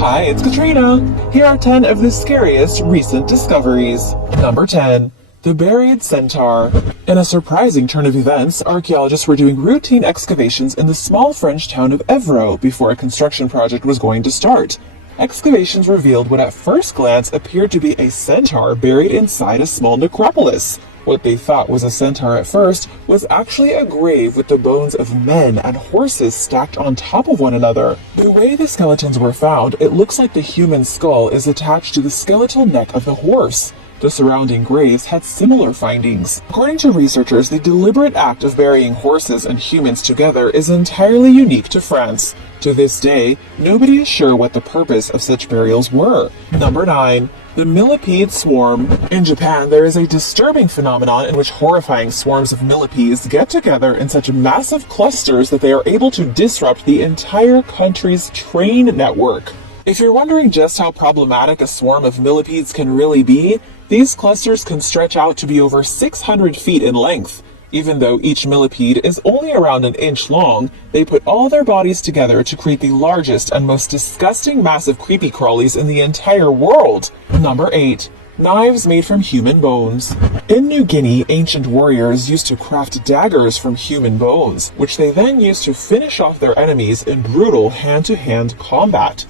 Hi, it's Katrina! Here are 10 of the scariest recent discoveries. Number 10. The buried Centaur. In a surprising turn of events, archaeologists were doing routine excavations in the small French town of Évreux before a construction project was going to start. Excavations revealed what at first glance appeared to be a centaur buried inside a small necropolis. What they thought was a centaur at first was actually a grave with the bones of men and horses stacked on top of one another. The way the skeletons were found, it looks like the human skull is attached to the skeletal neck of the horse. The surrounding graves had similar findings. According to researchers, the deliberate act of burying horses and humans together is entirely unique to France. To this day, nobody is sure what the purpose of such burials were. Number 9. The millipede swarm. In Japan, there is a disturbing phenomenon in which horrifying swarms of millipedes get together in such massive clusters that they are able to disrupt the entire country's train network. If you're wondering just how problematic a swarm of millipedes can really be, these clusters can stretch out to be over 600 feet in length. Even though each millipede is only around an inch long, they put all their bodies together to create the largest and most disgusting massive creepy crawlies in the entire world. Number 8. Knives made from human bones. In New Guinea, ancient warriors used to craft daggers from human bones, which they then used to finish off their enemies in brutal hand-to-hand combat.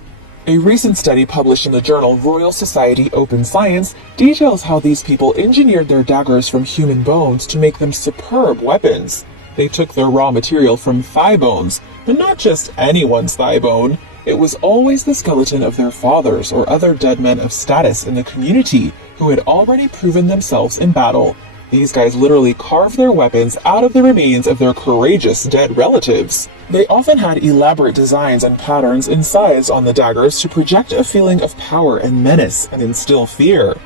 A recent study published in the journal Royal Society Open Science details how these people engineered their daggers from human bones to make them superb weapons. They took their raw material from thigh bones, but not just anyone's thigh bone. It was always the skeleton of their fathers or other dead men of status in the community who had already proven themselves in battle. These guys literally carved their weapons out of the remains of their courageous dead relatives. They often had elaborate designs and patterns incised on the daggers to project a feeling of power and menace and instill fear.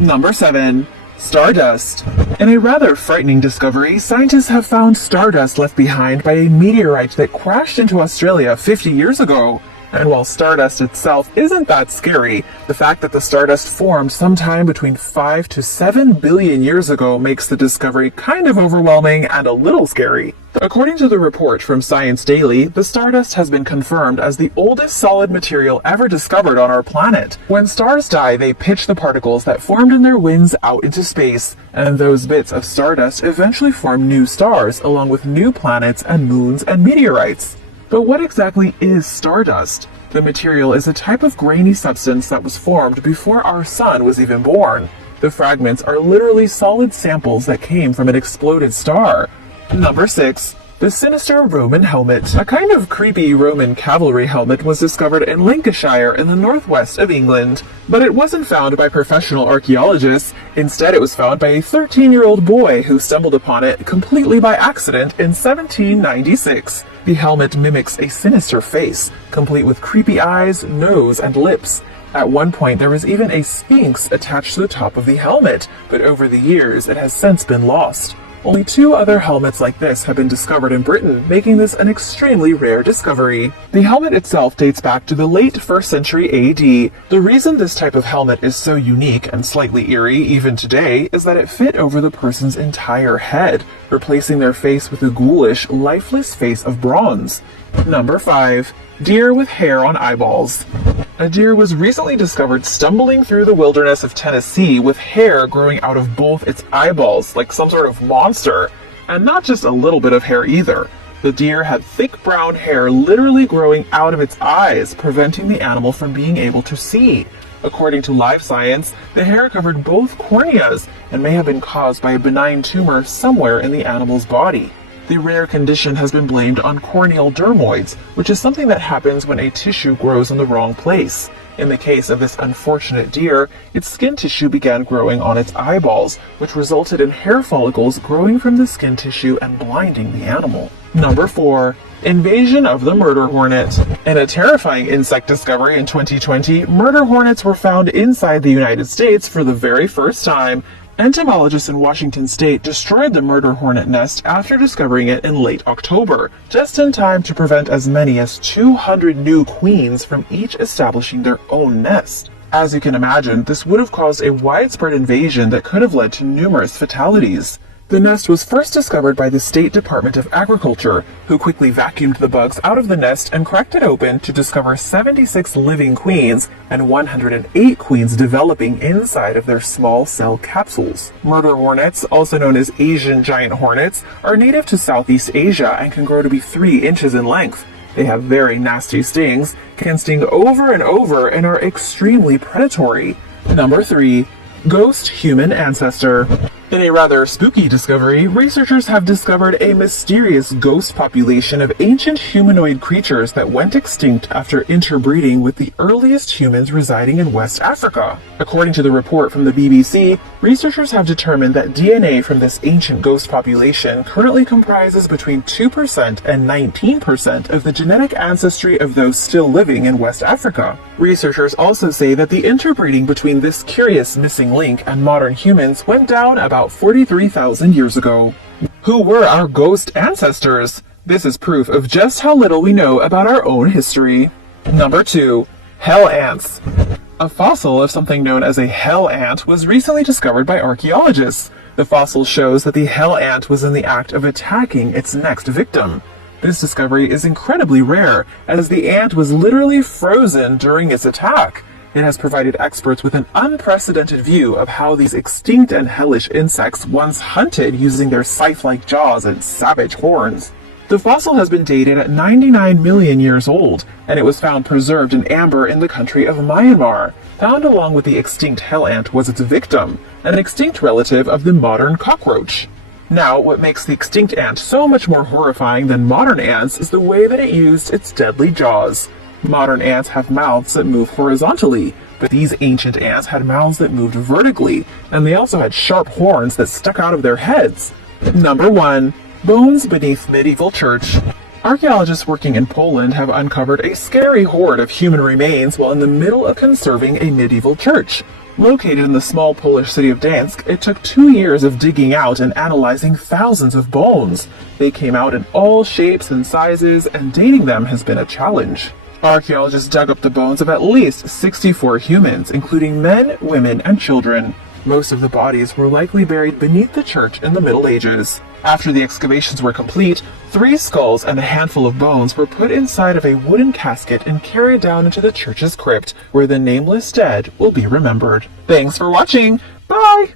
Number 7. Stardust. In a rather frightening discovery, scientists have found stardust left behind by a meteorite that crashed into Australia 50 years ago. And while stardust itself isn't that scary, the fact that the stardust formed sometime between 5 to 7 billion years ago makes the discovery kind of overwhelming and a little scary. According to the report from Science Daily, the stardust has been confirmed as the oldest solid material ever discovered on our planet. When stars die, they pitch the particles that formed in their winds out into space, and those bits of stardust eventually form new stars, along with new planets and moons and meteorites. But what exactly is stardust? The material is a type of grainy substance that was formed before our sun was even born. The fragments are literally solid samples that came from an exploded star. Number 6. The Sinister Roman Helmet. A kind of creepy Roman cavalry helmet was discovered in Lancashire in the northwest of England. But it wasn't found by professional archaeologists. Instead, it was found by a 13-year-old boy who stumbled upon it completely by accident in 1796. The helmet mimics a sinister face, complete with creepy eyes, nose, and lips. At one point, there was even a sphinx attached to the top of the helmet, but over the years, it has since been lost. Only 2 other helmets like this have been discovered in Britain, making this an extremely rare discovery. The helmet itself dates back to the late 1st century AD. The reason this type of helmet is so unique and slightly eerie even today is that it fit over the person's entire head, replacing their face with a ghoulish, lifeless face of bronze. Number 5. Deer with hair on eyeballs. A deer was recently discovered stumbling through the wilderness of Tennessee with hair growing out of both its eyeballs, like some sort of monster. And not just a little bit of hair either. The deer had thick brown hair literally growing out of its eyes, preventing the animal from being able to see. According to Live Science, the hair covered both corneas and may have been caused by a benign tumor somewhere in the animal's body. The rare condition has been blamed on corneal dermoids, which is something that happens when a tissue grows in the wrong place. In the case of this unfortunate deer, its skin tissue began growing on its eyeballs, which resulted in hair follicles growing from the skin tissue and blinding the animal. Number 4. Invasion of the murder hornet. In a terrifying insect discovery in 2020, murder hornets were found inside the United States for the very first time. Entomologists in Washington state destroyed the murder hornet nest after discovering it in late October, just in time to prevent as many as 200 new queens from each establishing their own nest. As you can imagine, this would have caused a widespread invasion that could have led to numerous fatalities. The nest was first discovered by the State Department of Agriculture, who quickly vacuumed the bugs out of the nest and cracked it open to discover 76 living queens and 108 queens developing inside of their small cell capsules. Murder hornets, also known as Asian giant hornets, are native to Southeast Asia and can grow to be 3 inches in length. They have very nasty stings, can sting over and over, and are extremely predatory. Number 3. Ghost human ancestor. In a rather spooky discovery, researchers have discovered a mysterious ghost population of ancient humanoid creatures that went extinct after interbreeding with the earliest humans residing in West Africa. According to the report from the BBC, researchers have determined that DNA from this ancient ghost population currently comprises between 2% and 19% of the genetic ancestry of those still living in West Africa. Researchers also say that the interbreeding between this curious missing link and modern humans went down about 43,000 years ago. Who were our ghost ancestors? This is proof of just how little we know about our own history. Number 2. Hell ants. A fossil of something known as a hell ant was recently discovered by archaeologists. The fossil shows that the hell ant was in the act of attacking its next victim. This discovery is incredibly rare, as the ant was literally frozen during its attack. It has provided experts with an unprecedented view of how these extinct and hellish insects once hunted using their scythe-like jaws and savage horns. The fossil has been dated at 99 million years old, and it was found preserved in amber in the country of Myanmar. Found along with the extinct hell ant was its victim, an extinct relative of the modern cockroach. Now, what makes the extinct ant so much more horrifying than modern ants is the way that it used its deadly jaws. Modern ants have mouths that move horizontally, but these ancient ants had mouths that moved vertically, and they also had sharp horns that stuck out of their heads. Number 1. Bones beneath medieval church. Archaeologists working in Poland have uncovered a scary hoard of human remains while in the middle of conserving a medieval church. Located in the small Polish city of Gdańsk, it took 2 years of digging out and analyzing thousands of bones. They came out in all shapes and sizes, and dating them has been a challenge. Archaeologists dug up the bones of at least 64 humans, including men, women, and children. Most of the bodies were likely buried beneath the church in the Middle Ages. After the excavations were complete, 3 skulls and a handful of bones were put inside of a wooden casket and carried down into the church's crypt, where the nameless dead will be remembered. Thanks for watching! Bye!